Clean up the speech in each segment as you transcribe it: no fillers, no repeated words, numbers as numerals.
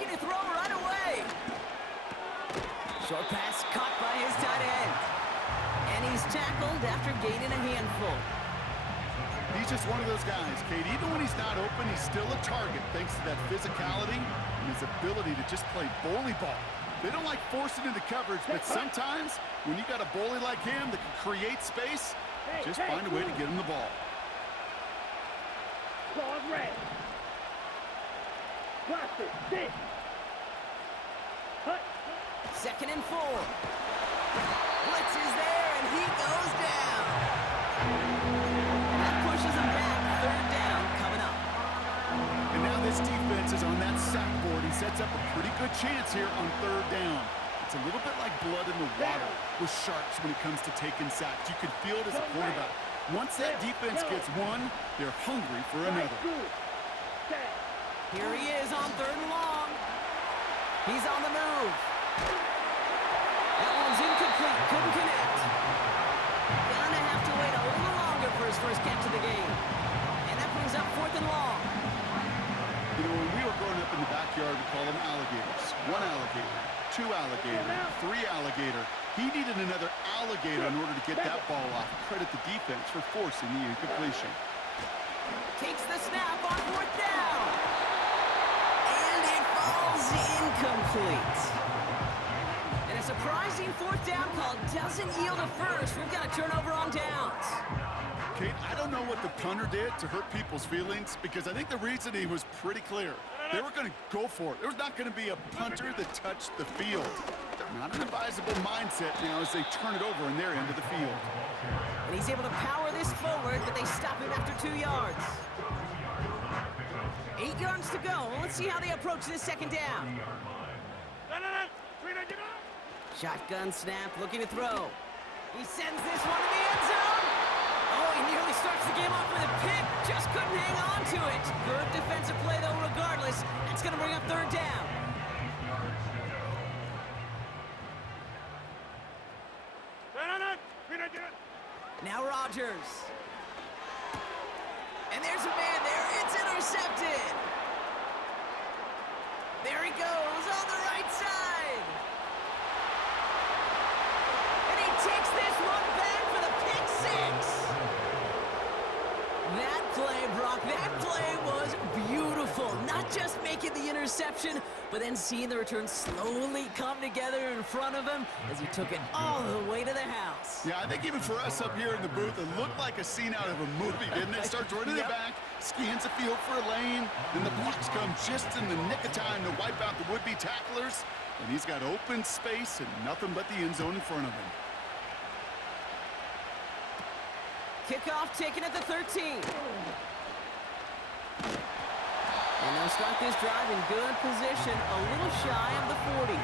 looking to throw right away. Short pass caught by his tight end. And he's tackled after gaining a handful. He's just one of those guys, Kate. Even when he's not open, he's still a target thanks to that physicality and his ability to just play bully ball. They don't like forcing into coverage, but sometimes when you got a bully like him that can create space, just find a way to get him the ball. Claws red. Blaster, sit. Hut. 2nd and 4. Blitz is there, and he goes down. That pushes him back. 3rd down coming up. And now this defense is on that sack board and sets up a pretty good chance here on 3rd down. It's a little bit like blood in the water with sharks when it comes to taking sacks. You can feel it as a quarterback. Once that defense gets one, they're hungry for another. Here he is on 3rd and long. He's on the move. That one's incomplete. Couldn't connect. Gonna have to wait a little longer for his first catch of the game. And that brings up 4th and long. You know, when we were growing up in the backyard, we call them alligators. 1 alligator, 2 alligator, 3 alligator. He needed another alligator in order to get that ball off. Credit the defense for forcing the incompletion. Takes the snap on 4th down. And it falls incomplete. And a surprising 4th down call doesn't yield a first. We've got a turnover on downs. Kate, I don't know what the punter did to hurt people's feelings because I think the reasoning was pretty clear. They were going to go for it. There was not going to be a punter that touched the field. Not an advisable mindset now as they turn it over in their end of the field. And he's able to power this forward, but they stop him after 2 yards. 8 yards to go. Let's see how they approach this 2nd down. Shotgun snap, looking to throw. He sends this one to the end zone. Oh, he nearly starts the game off with a pick. Just couldn't hang on to it. Good defensive play, though, regardless. It's going to bring up 3rd down. Now Rodgers. And there's a man there. It's intercepted. There he goes on the right side. And he takes this one back for the pick 6. That play, Brock, that play was beautiful. Not just making the interception, but then seeing the return slowly come together in front of him as he took it all the way to the house. Yeah, I think even for us up here in the booth, it looked like a scene out of a movie, didn't it? Starts running it back, scans the field for a lane, then the blocks come just in the nick of time to wipe out the would-be tacklers, and he's got open space and nothing but the end zone in front of him. Kickoff taken at the 13. And they'll start this drive in good position, a little shy of the 40.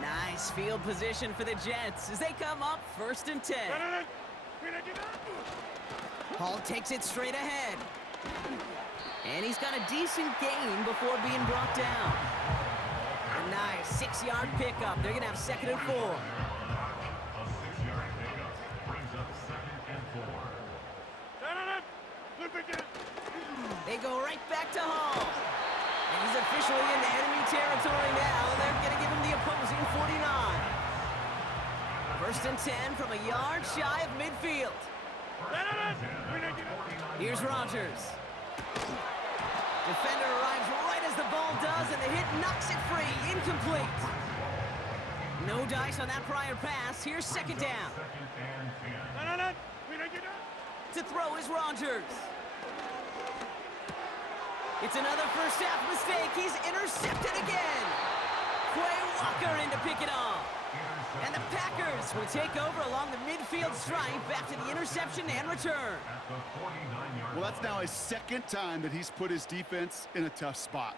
Nice field position for the Jets as they come up 1st and 10. Hall takes it straight ahead. And he's got a decent gain before being brought down. A nice 6-yard pickup. They're going to have 2nd and 4. They go right back to Hall. And he's officially into enemy territory now, and they're going to give him the opposing 49. 1st and 10 from a yard shy of midfield. Here's Rodgers. Defender arrives right as the ball does, and the hit knocks it free. Incomplete. No dice on that prior pass. Here's 2nd down. To throw is Rodgers. It's another first half mistake. He's intercepted again. Quay Walker in to pick it off. And the Packers will take over along the midfield stripe after the interception and return. Well, that's now his 2nd time that he's put his defense in a tough spot.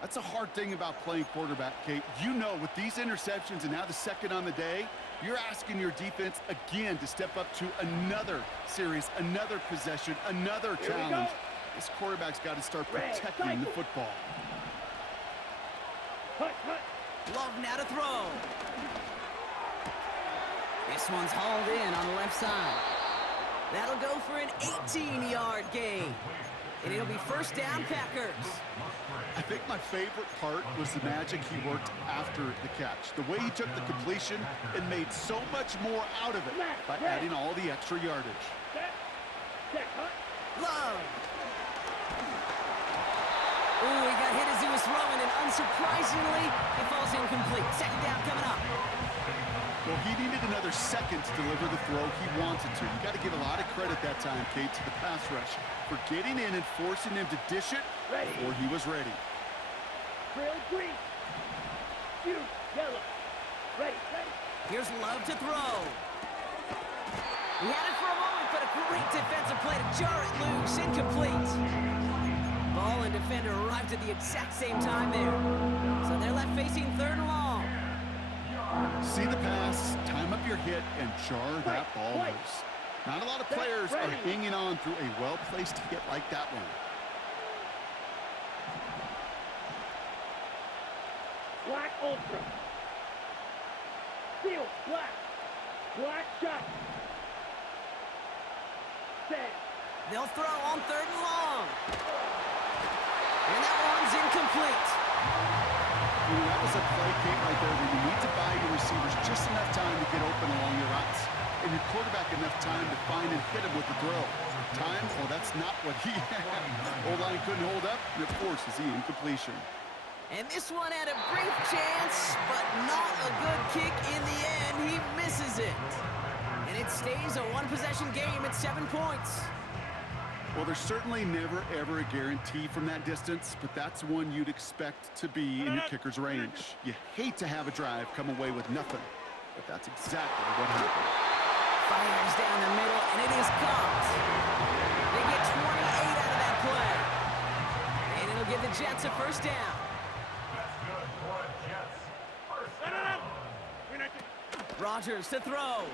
That's a hard thing about playing quarterback, Kate. You know, with these interceptions and now the 2nd on the day, you're asking your defense again to step up to another series, another possession, another challenge. This quarterback's got to start protecting the football. Love now to throw. This one's hauled in on the left side. That'll go for an 18-yard gain. And it'll be first down, Packers. I think my favorite part was the magic he worked after the catch. The way he took the completion and made so much more out of it by adding all the extra yardage. Love. Ooh, he got hit as he was throwing, and unsurprisingly, it falls incomplete. Second down coming up. Well, he needed another second to deliver the throw he wanted to. You got to give a lot of credit that time, Kate, to the pass rush for getting in and forcing him to dish it before he was ready. Trail green. Blue, yellow. Ready. Here's Love to throw. He had it for a moment, but a great defensive play to jar it loose. Incomplete. Ball and defender arrived at the exact same time there. So they're left facing third and long. See the pass, time up your hit, and jar that ball loose. Not a lot of players are hanging on through a well-placed hit like that one. Black ultra. Steel black. Black shot. Set. They'll throw on third and long. And that one's incomplete. That was a play, Kate, right there where you need to buy your receivers just enough time to get open along your routes. And your quarterback enough time to find and hit him with the throw. Time? Well, that's not what he had. O-line couldn't hold up, and of course, is the incompletion. And this one had a brief chance, but not a good kick in the end. He misses it. And it stays a one-possession game at 7 points. Well, there's certainly never, ever a guarantee from that distance, but that's one you'd expect to be in your kicker's range. You hate to have a drive come away with nothing, but that's exactly what happened. Fires down the middle, and it is caught. They get 28 out of that play. And it'll give the Jets a first down. Rodgers to throw.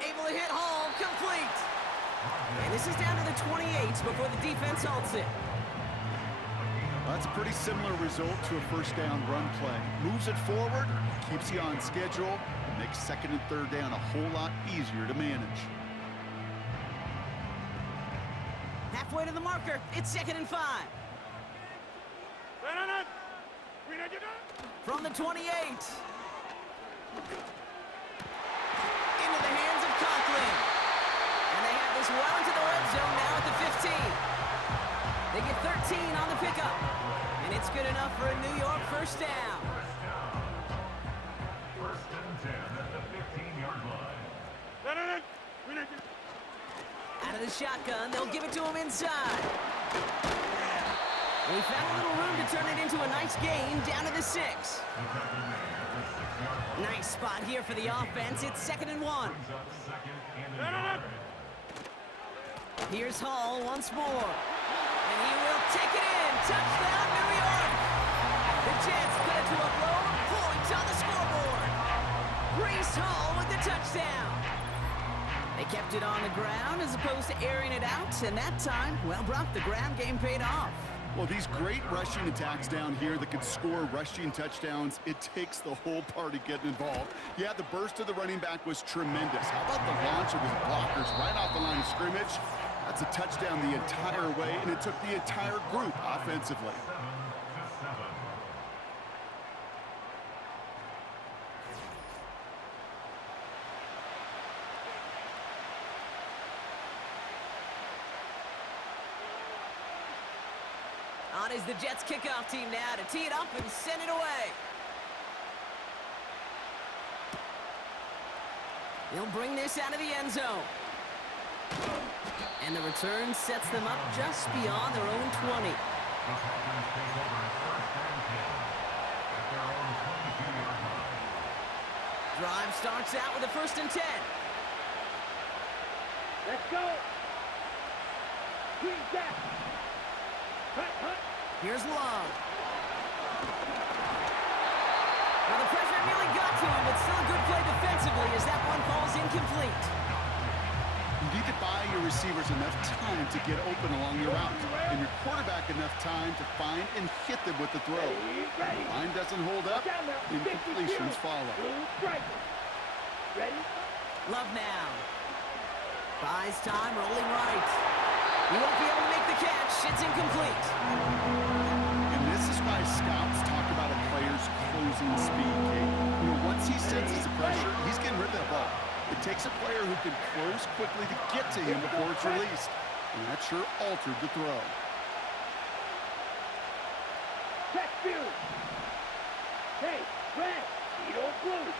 Able to hit Hall, complete. And this is down to the 28 before the defense halts it. Well, that's a pretty similar result to a first down run play. Moves it forward, keeps you on schedule, and makes second and third down a whole lot easier to manage. Halfway to the marker, it's 2nd and 5. From the 28. Into the hands of Conklin. And they have this well into the red zone now at the 15. They get 13 on the pickup. And it's good enough for a New York first down. First and 10 at the 15-yard line. Out of the shotgun, they'll give it to him inside. They found a little room to turn it into a nice gain down to the 6. Nice spot here for the offense. It's 2nd and 1. Here's Hall once more. And he will take it in. Touchdown, New York. The Jets cut it to a blow of points on the scoreboard. Breece Hall with the touchdown. They kept it on the ground as opposed to airing it out. And that time, well, Brock, the ground game paid off. Well, these great rushing attacks down here that can score rushing touchdowns, it takes the whole party getting involved. Yeah, the burst of the running back was tremendous. How about the launch of his blockers right off the line of scrimmage? That's a touchdown the entire way, and it took the entire group offensively. On is the Jets kickoff team now to tee it up and send it away. They'll bring this out of the end zone. And the return sets them up just beyond their own 20. Drive starts out with a 1st and 10. Let's go. Green gap. Hut. Here's Love. Well, the pressure nearly got to him, but still a good play defensively as that one falls incomplete. You need to buy your receivers enough time to get open along your route, and your quarterback enough time to find and hit them with the throw. When the line doesn't hold up, incompletions follow. Blue striker. Ready? Love now. Buys time, rolling right. He won't be able to make the catch. It's incomplete. And this is why scouts talk about a player's closing speed, Kate. You know, once he senses the pressure, he's getting rid of that ball. It takes a player who can close quickly to get to him before it's released. And that sure altered the throw. Check view. Hey, red. You don't blue.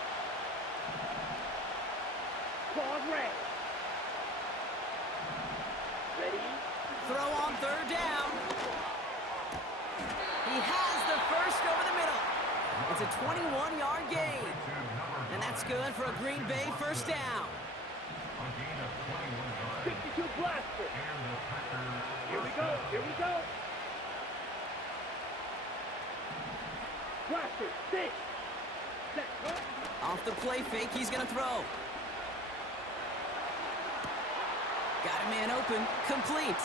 Claws red. Ready? Throw on third down. He has the first over the middle. It's a 21-yard gain. And that's good for a Green Bay first down. 52 blaster. Here we go. Here we go. Blaster. Six. Set. Cut. Off the play fake, he's going to throw. Got a man open. Complete.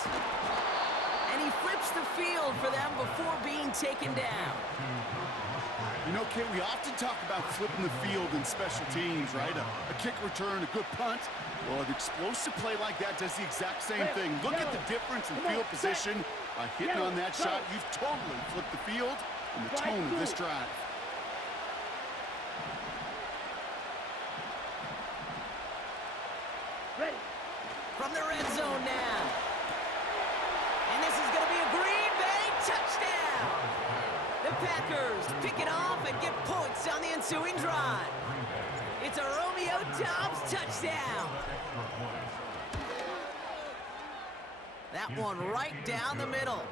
And he flips the field for them before being taken down. You know, Kate, we often talk about flipping the field in special teams, right? A kick return, a good punt. Well, an explosive play like that does the exact same thing. Look at the difference in field position. By hitting on that shot, you've totally flipped the field and the tone of this drive. Ready. From the red zone now. And this is going to be a Green Bay touchdown. The Packers pick it off and get points on the ensuing drive. It's a Romeo Doubs touchdown. That one right down the middle.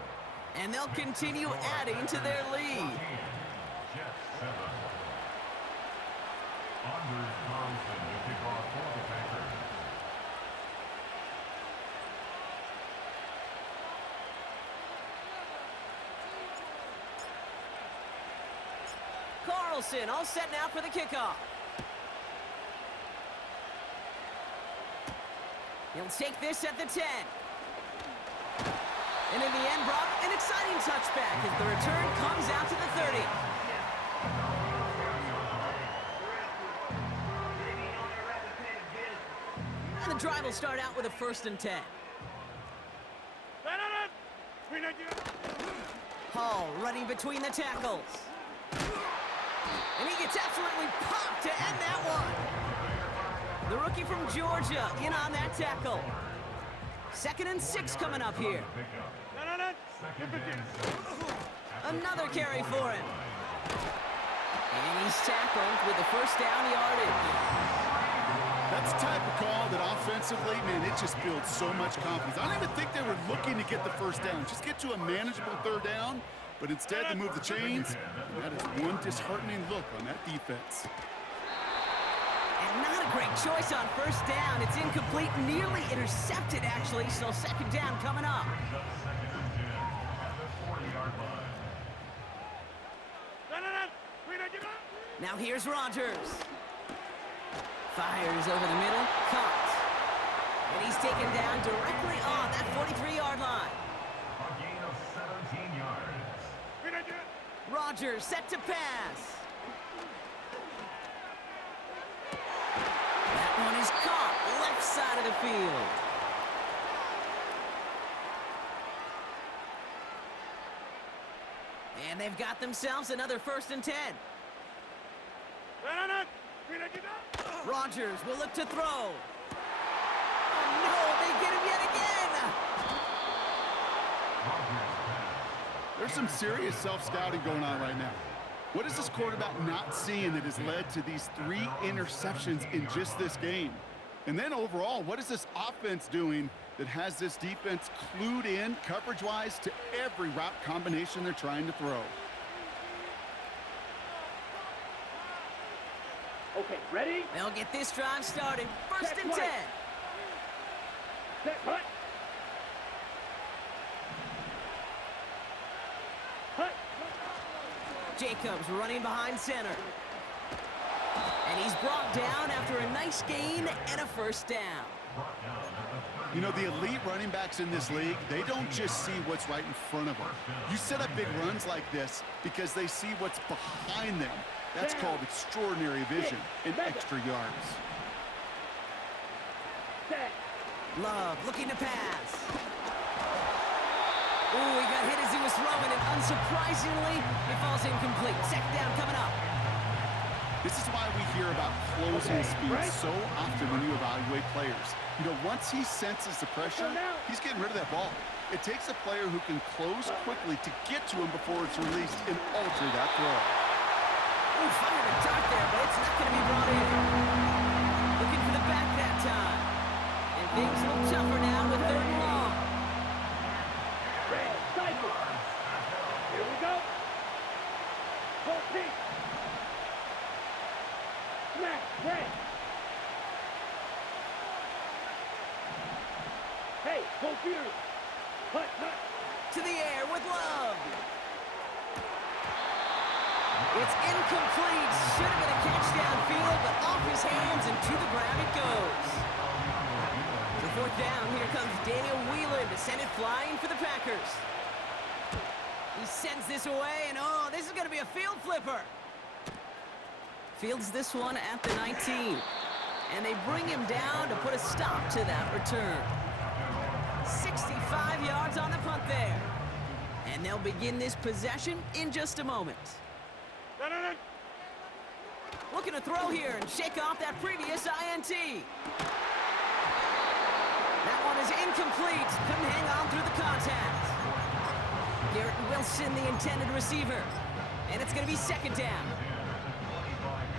And they'll continue adding to their lead. Carlson all set now for the kickoff. He'll take this at the 10. And in the end, Brock, an exciting touchback as the return comes out to the 30. And the drive will start out with a 1st and 10. Hall running between the tackles. And he gets absolutely popped to end that one. The rookie from Georgia in on that tackle. 2nd and 6 coming up here. Another carry for him. And he's tackled with the first down yardage. That's the type of call that offensively, man, it just builds so much confidence. I don't even think they were looking to get the first down. Just get to a manageable 3rd down. But instead, they move the chains, and that is one disheartening look on that defense. And not a great choice on 1st down. It's incomplete, nearly intercepted, actually, so 2nd down coming up. Now here's Rodgers. Fires over the middle, caught. And he's taken down directly on that 43-yard line. Rodgers set to pass. That one is caught left side of the field. And they've got themselves another 1st and 10. Rodgers will look to throw. Oh no, they get him yet again. There's some serious self-scouting going on right now. What is this quarterback not seeing that has led to these 3 interceptions in just this game? And then overall, what is this offense doing that has this defense clued in coverage-wise to every route combination they're trying to throw? Okay, ready? They'll get this drive started. 1st and 10. Set, cut. Cut. Jacobs running behind center. And he's brought down after a nice gain and a 1st down. You know, the elite running backs in this league, they don't just see what's right in front of them. You set up big runs like this because they see what's behind them. That's called extraordinary vision and extra yards. Love looking to pass. Ooh, he got hit as he was throwing, and unsurprisingly, it falls incomplete. Second down coming up. This is why we hear about closing speed so often when you evaluate players. You know, once he senses the pressure, he's getting rid of that ball. It takes a player who can close quickly to get to him before it's released and alter that throw. Ooh, fired a dart there, but it's not going to be brought in. Looking for the back that time. And things look tougher now with third and long. Red cycle. Here we go. Full peak. Smack, red. Hey, full fury. Hut, hut. To the air with Love. It's incomplete. Should have been a catch downfield, but off his hands and to the ground it goes. So fourth down, here comes Daniel Whelan to send it flying for the Packers. He sends this away, and oh, this is going to be a field flipper. Fields this one at the 19. And they bring him down to put a stop to that return. 65 yards on the punt there. And they'll begin this possession in just a moment. Looking to throw here and shake off that previous INT. That one is incomplete. Couldn't hang on through the contact. Garrett Wilson, the intended receiver. And it's going to be second down.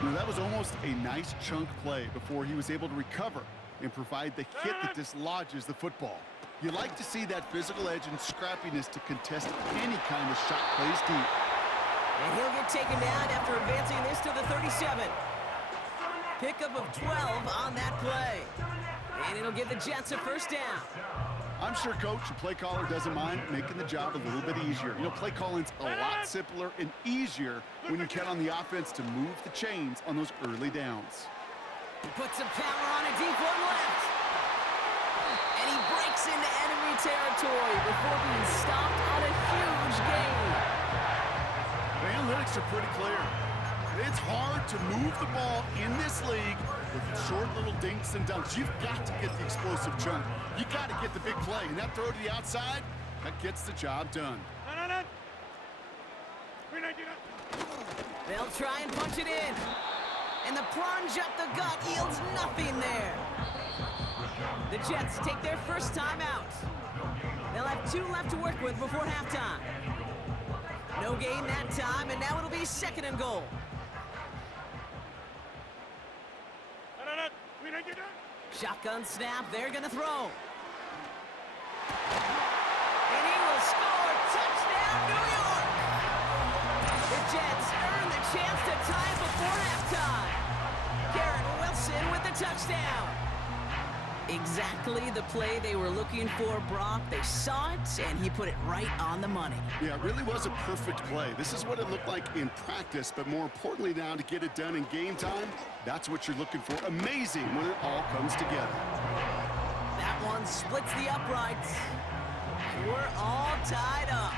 You know, that was almost a nice chunk play before he was able to recover and provide the hit that dislodges the football. You like to see that physical edge and scrappiness to contest any kind of shot plays deep. And he'll get taken down after advancing this to the 37. Pickup of 12 on that play. And it'll give the Jets a first down. I'm sure coach, the play caller, doesn't mind making the job a little bit easier. You know, play calling's a lot simpler and easier when you count on the offense to move the chains on those early downs. He puts some power on a deep one left. And he breaks into enemy territory before being stopped on a huge gain. The analytics are pretty clear. It's hard to move the ball in this league with short little dinks and dunks. You've got to get the explosive chunk. You got to get the big play. And that throw to the outside, that gets the job done. They'll try and punch it in. And the plunge up the gut yields nothing there. The Jets take their first time out. They'll have 2 left to work with before halftime. No gain that time, and now it'll be second and goal. Shotgun snap, they're gonna throw. And he will score. Touchdown, New York! The Jets earn the chance to tie it before halftime. Garrett Wilson with the touchdown. Exactly the play they were looking for, Brock. They saw it, and he put it right on the money. Yeah, it really was a perfect play. This is what it looked like in practice, but more importantly now to get it done in game time, that's what you're looking for. Amazing when it all comes together. That one splits the uprights. And we're all tied up.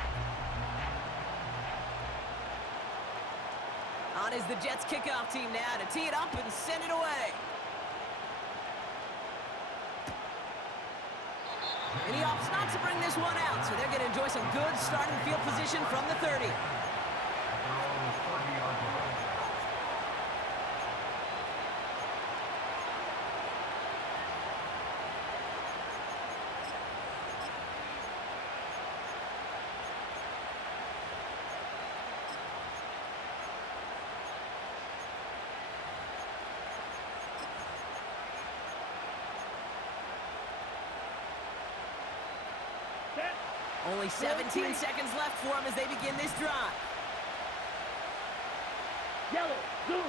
On is the Jets kickoff team now to tee it up and send it away. And he opts not to bring this one out, so they're going to enjoy some good starting field position from the 30. Only 17 seconds left for him as they begin this drive. Yellow, zoom.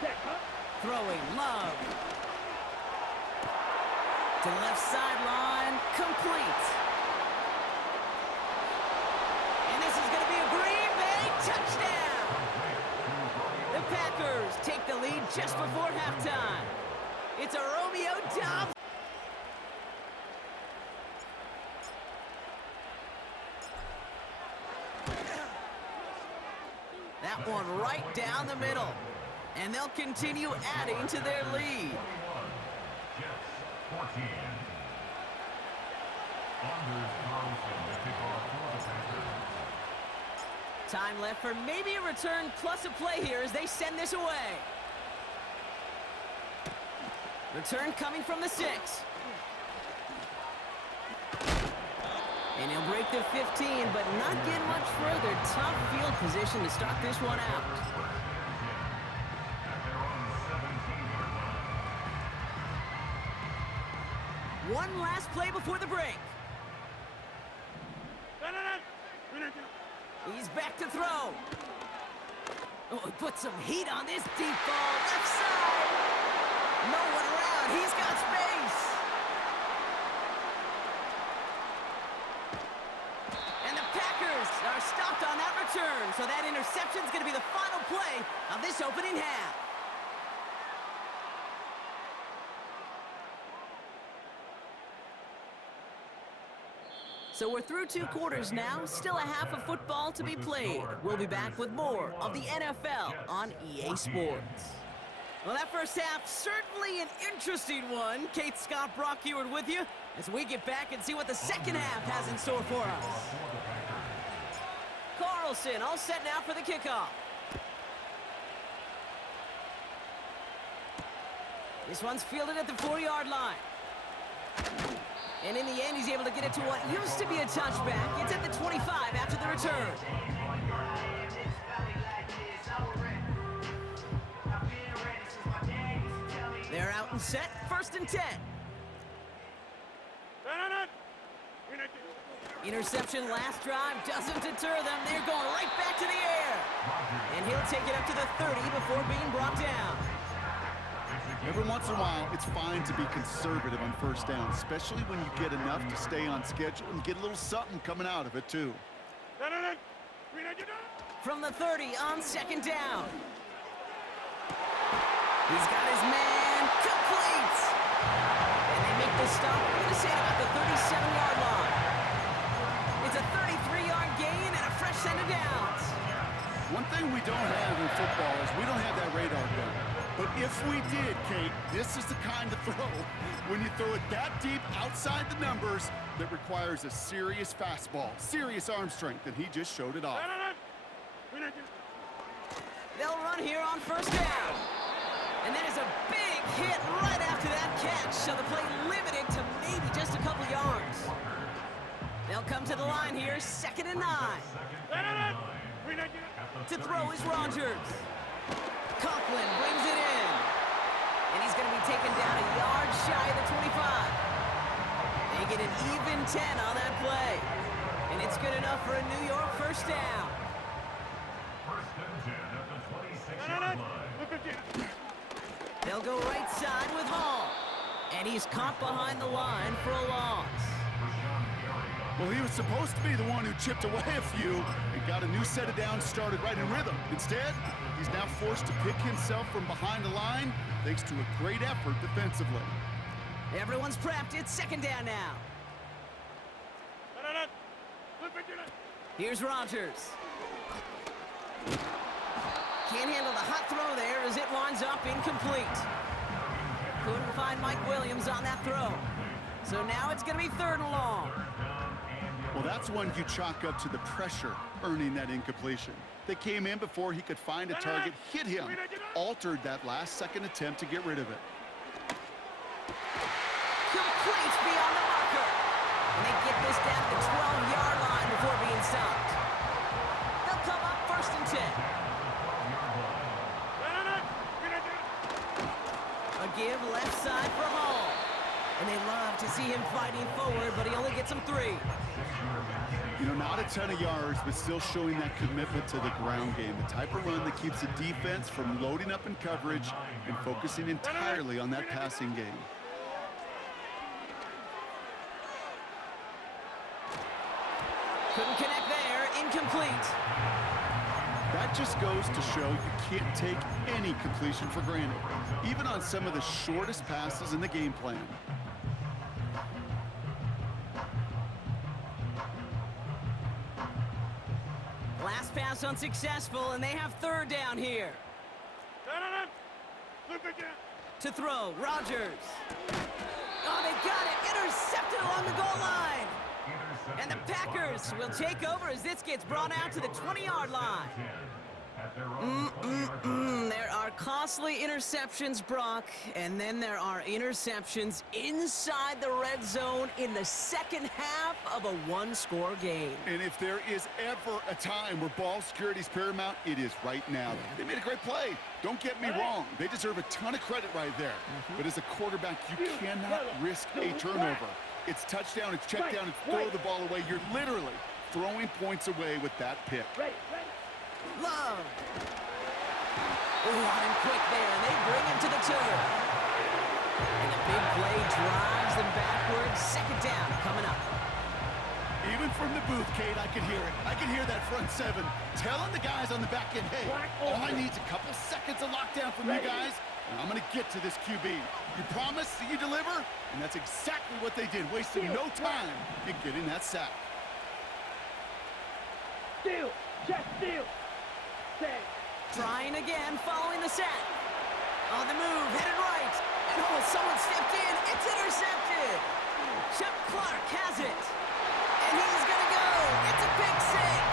Set up. Throwing, Love. To the left sideline, complete. And this is going to be a Green Bay touchdown. The Packers take the lead just before halftime. It's a Romeo Dobbs. That one right down the middle. And they'll continue adding to their lead. Jets 14. Anders throws from the kickoff for the Packers. Time left for maybe a return plus a play here as they send this away. Return coming from the 6. And he'll break the 15, but not get much further. Tough field position to start this one out. One last play before the break. He's back to throw. Oh, he put some heat on this deep ball. Left side. No one around. He's got space. And the Packers are stopped on that return. So that interception's going to be the final play of this opening half. So we're through 2 quarters now, still a half of football to be played. We'll be back with more of the NFL on EA Sports. Well, that first half, certainly an interesting one. Kate, Scott, Brock Ewart with you as we get back and see what the second half has in store for us. Carlson all set now for the kickoff. This one's fielded at the 4-yard line. And in the end, he's able to get it to what used to be a touchback. It's at the 25 after the return. They're out and set. 1st and 10. Interception last drive doesn't deter them. They're going right back to the air. And he'll take it up to the 30 before being brought down. Every once in a while, it's fine to be conservative on 1st down, especially when you get enough to stay on schedule and get a little something coming out of it, too. From the 30 on 2nd down. He's got his man. Complete. And they make the stop. I'm going to say about the 37-yard line. It's a 33-yard gain and a fresh set of downs. One thing we don't have in football is we don't have that radar gun. But if we did, Kate, this is the kind of throw, when you throw it that deep outside the numbers, that requires a serious fastball, serious arm strength, and he just showed it off. They'll run here on 1st down. And that is a big hit right after that catch, so the play limited to maybe just a couple yards. They'll come to the line here, 2nd and 9. To throw is Rogers. Conklin brings it in. And he's going to be taken down a yard shy of the 25. They get an even 10 on that play. And it's good enough for a New York 1st down. 1st and 10 at the 26-yard line. They'll go right side with Hall. And he's caught behind the line for a loss. Well, he was supposed to be the one who chipped away a few and got a new set of downs started right in rhythm. Instead, he's now forced to pick himself from behind the line thanks to a great effort defensively. Everyone's prepped. It's 2nd down now. Here's Rogers. Can't handle the hot throw there as it winds up incomplete. Couldn't find Mike Williams on that throw. So now it's going to be 3rd and long. Well, that's one you chalk up to the pressure earning that incompletion. They came in before he could find a target, hit him, altered that last-second attempt to get rid of it. Complete beyond the marker. And they get this down to the 12-yard line before being stopped. They'll come up 1st and 10. A give left side for Hall. And they love to see him fighting forward, but he only gets them 3. You know, not a ton of yards, but still showing that commitment to the ground game. The type of run that keeps the defense from loading up in coverage and focusing entirely on that passing game. Couldn't connect there. Incomplete. That just goes to show you can't take any completion for granted, even on some of the shortest passes in the game plan. Last pass unsuccessful, and they have third down here. To throw, Rodgers. Oh, they got it. Intercepted along the goal line. And the Packers will take over as this gets brought out to the 20-yard line. There are costly interceptions, Brock, and then there are interceptions inside the red zone in the second half of a one-score game. And if there is ever a time where ball security is paramount, it is right now. They made a great play. Don't get me wrong. They deserve a ton of credit right there. But as a quarterback, you cannot risk a turnover. It's touchdown, it's check down, it's throw the ball away. You're literally throwing points away with that pick. Love. Hot and quick there, and they bring him to the turf. And the big play drives them backwards. Second down coming up. Even from the booth, Kate, I could hear it. I could hear that front seven telling the guys on the back end, hey, all I need is a couple seconds of lockdown from you guys, and I'm going to get to this QB. You promise that you deliver? And that's exactly what they did, wasting no time in getting that sack. Steal, check, steal. Trying again, following the sack. On the move, headed right. And oh, someone stepped in. It's intercepted. Chuck Clark has it. And he's going to go. It's a pick six.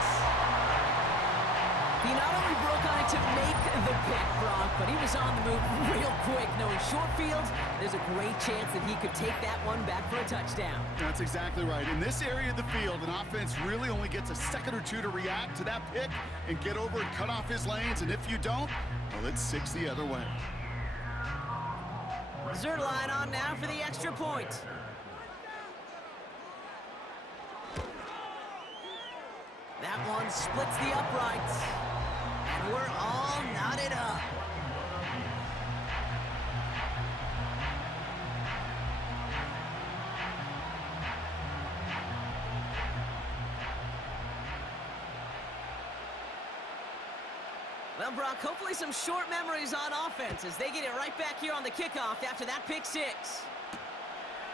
He not only broke on it to make the pick, Brock, but he was on the move real quick. Knowing short fields, there's a great chance that he could take that one back for a touchdown. That's exactly right. In this area of the field, an offense really only gets a second or two to react to that pick and get over and cut off his lanes. And if you don't, well, it's 6 the other way. Zerline on now for the extra point. That one splits the uprights. And we're all knotted up. Well, Brock, hopefully some short memories on offense as they get it right back here on the kickoff after that pick six.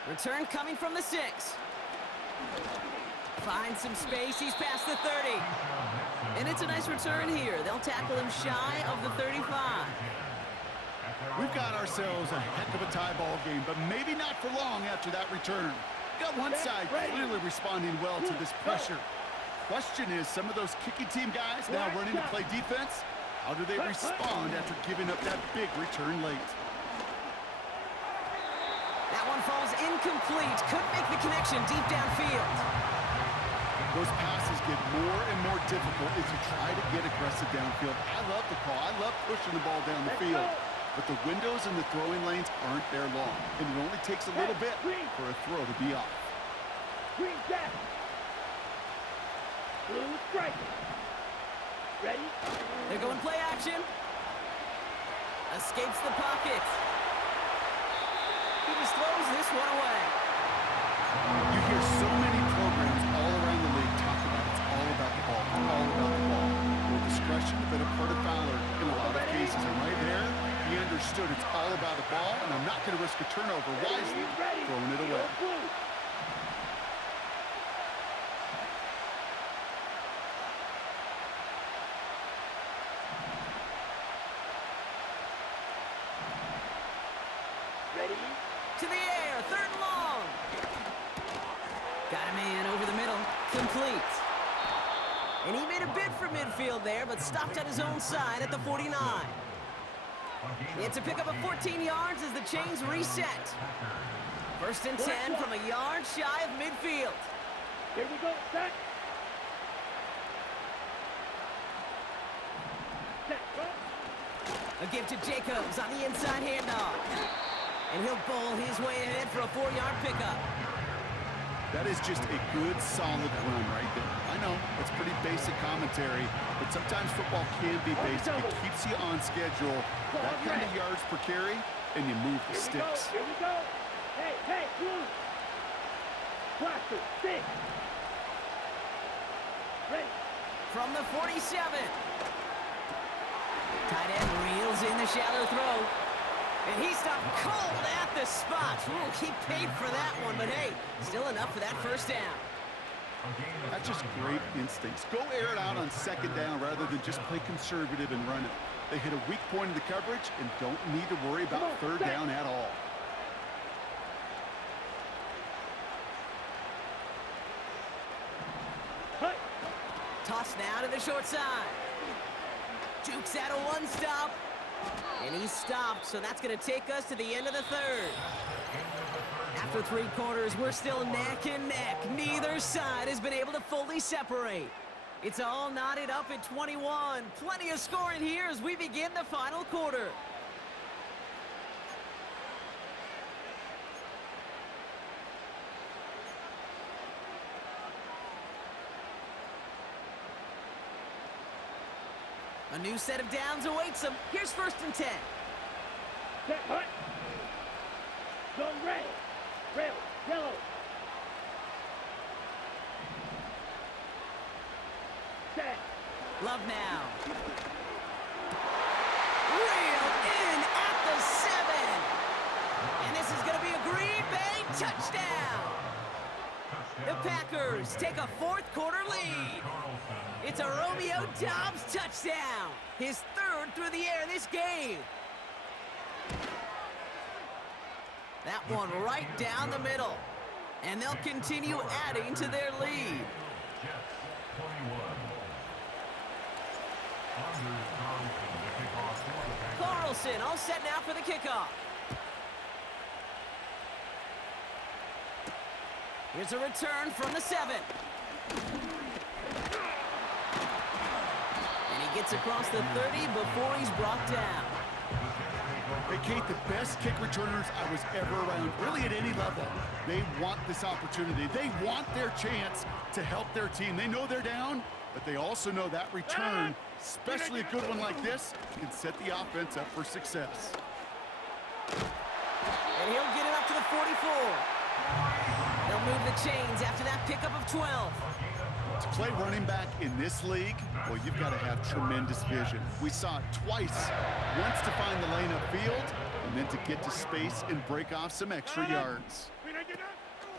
Return coming from the 6. Finds some space. He's past the 30. And it's a nice return here. They'll tackle him shy of the 35. We've got ourselves a heck of a tie ball game, but maybe not for long after that return. Got one side clearly responding well to this pressure. Question is, some of those kicking team guys now running to play defense, how do they respond after giving up that big return late? That one falls incomplete. Couldn't make the connection deep downfield. Those passes get more and more difficult as you try to get aggressive downfield. I love the call. I love pushing the ball down the field. But the windows in the throwing lanes aren't there long. And it only takes a little bit for a throw to be off. Green jack. Blue strike. Ready? They're going play action. Escapes the pocket. He just throws this one away. You hear so many programs all around the league talk about it's all about the ball. It's all about the ball. With discretion, a bit of Carter Fowler in a lot of cases. And right there, he understood it's all about the ball, and I'm not going to risk a turnover wisely throwing it away. To the air, third and long. Got a man over the middle, complete. And he made a bid for midfield there, but stopped at his own side at the 49. It's a pickup of 14 yards as the chains reset. First and 10 from a yard shy of midfield. Here we go, set. Set, go. A give to Jacobs on the inside handoff. And he'll bowl his way ahead for a 4-yard pickup. That is just a good, solid run right there. I know, it's pretty basic commentary, but sometimes football can be basic. It keeps you on schedule, that kind of yards per carry, and you move the sticks. Here we go. Hey, hey, blue. Blaster, 6. Ready. From the 47. Tight end reels in the shallow throw. And he stopped cold at the spot. Ooh, he paid for that one, but hey, still enough for that first down. That's just great instincts. Go air it out on second down rather than just play conservative and run it. They hit a weak point in the coverage and don't need to worry about third down at all. Toss now to the short side. Jukes out a one-stop. And he's stopped, so that's going to take us to the end of the third. After 3 quarters, we're still neck and neck. Neither side has been able to fully separate. It's all knotted up at 21. Plenty of scoring here as we begin the final quarter. A new set of downs awaits them. Here's 1st and 10. Set, hut. Go red. Red, yellow. Set. Love now. Reel in at the 7. And this is going to be a Green Bay touchdown. The Packers take a 4th quarter lead. It's a Romeo Doubs touchdown. His 3rd through the air this game. That one right down the middle. And they'll continue adding to their lead. Carlson all set now for the kickoff. Here's a return from the 7. And he gets across the 30 before he's brought down. Hey, Kate, the best kick returners I was ever around, really at any level, they want this opportunity. They want their chance to help their team. They know they're down, but they also know that return, especially a good one like this, can set the offense up for success. And he'll get it up to the 44. They'll move the chains after that pickup of 12. To play running back in this league, well, you've got to have tremendous vision. We saw it twice, once to find the lane upfield, and then to get to space and break off some extra yards.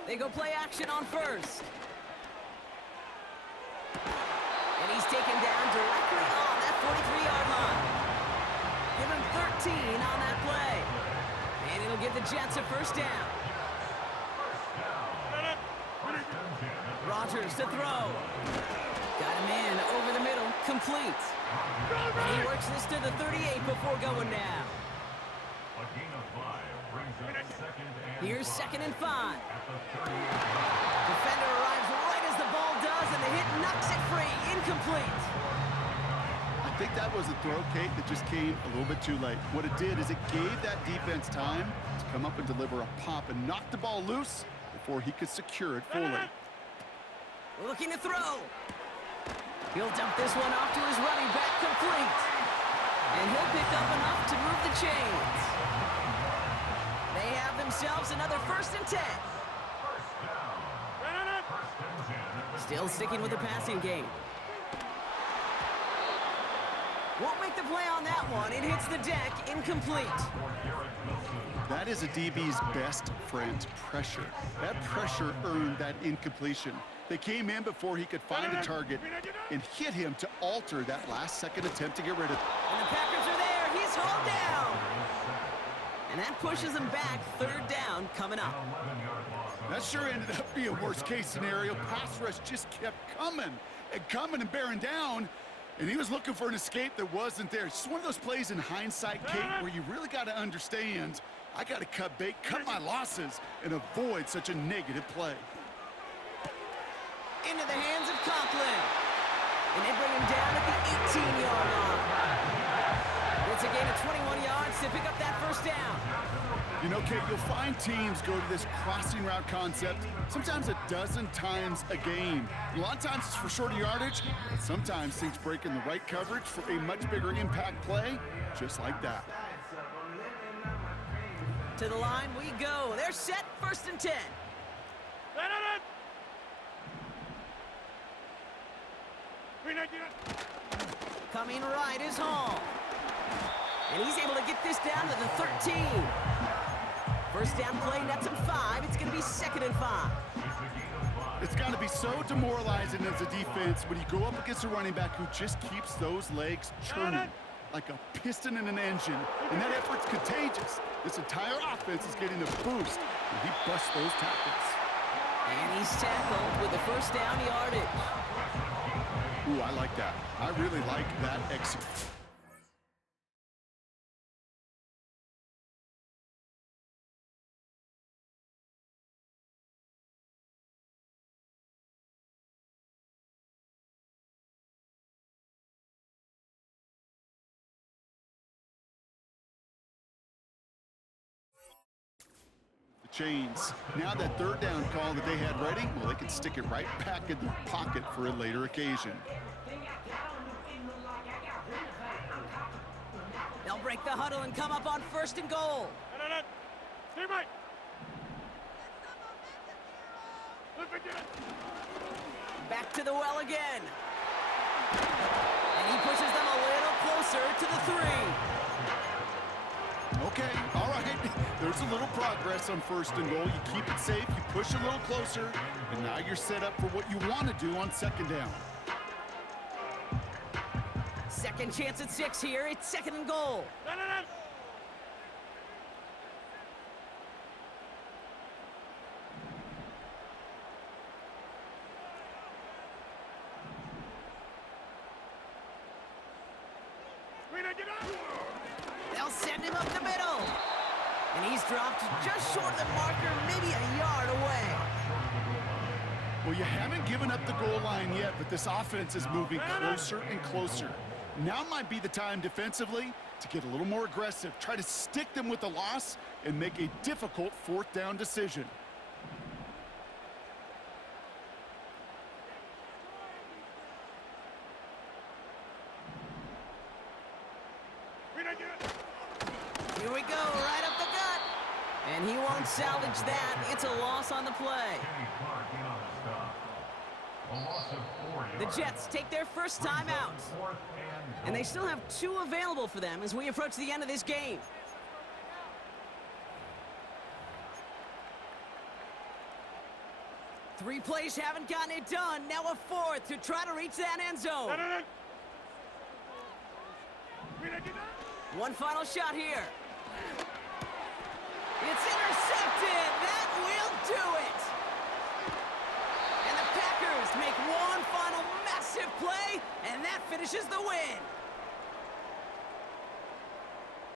They go play action on 1st. And he's taken down directly on that 43-yard line. Give him 13 on that play. And it'll give the Jets a 1st down. Rodgers to throw. Got him in over the middle, complete. And he works this to the 38 before going down. Here's 2nd and 5. Defender arrives right as the ball does, and the hit knocks it free. Incomplete. I think that was a throw, Kate, that just came a little bit too late. What it did is it gave that defense time to come up and deliver a pop and knock the ball loose before he could secure it fully. Looking to throw. He'll dump this one off to his running back, complete. And he'll pick up enough to move the chains. They have themselves another 1st and 10. Still sticking with the passing game. Won't make the play on that one. It hits the deck, incomplete. That is a DB's best friend, pressure. That pressure earned that incompletion. They came in before he could find a target and hit him to alter that last-second attempt to get rid of it. And the Packers are there. He's hauled down. And that pushes him back. 3rd down coming up. That sure ended up being a worst-case scenario. Pass rush just kept coming and bearing down. And he was looking for an escape that wasn't there. It's just one of those plays in hindsight, Kate, where you really got to understand, I got to cut bait, cut my losses, and avoid such a negative play. Into the hands of Conklin. And they bring him down at the 18-yard line. It's a gain of 21 yards to pick up that 1st down. You know, Kate, you'll find teams go to this crossing route concept sometimes a dozen times a game. A lot of times it's for shorter yardage, but sometimes things break in the right coverage for a much bigger impact play, just like that. To the line we go. They're set, 1st and 10. Coming right is Hall. And he's able to get this down to the 13. First down play, nets him 5. It's going to be 2nd and 5. It's got to be so demoralizing as a defense when you go up against a running back who just keeps those legs churning like a piston in an engine, and that effort's contagious. This entire offense is getting a boost, and he busts those tackles. And he's tackled with the first down yardage. Ooh, I like that. I really like that exit. Chains. Now that 3rd down call that they had ready, well, they can stick it right back in their pocket for a later occasion. They'll break the huddle and come up on 1st and goal. Back to the well again. And he pushes them a little closer to the 3. Okay, all right. There's a little progress on 1st and goal. You keep it safe, you push a little closer, and now you're set up for what you want to do on 2nd down. Second chance at 6 here. It's 2nd and goal. They'll send him up the middle. And he's dropped just short of the marker, maybe a yard away. Well, you haven't given up the goal line yet, but this offense is moving closer and closer. Now might be the time defensively to get a little more aggressive, try to stick them with the loss, and make a difficult 4th down decision. Here we go, right up the gut. And he won't salvage that. It's a loss on the play. The Jets take their first time out. And they still have 2 available for them as we approach the end of this game. Three plays haven't gotten it done. Now a 4th to try to reach that end zone. One final shot here.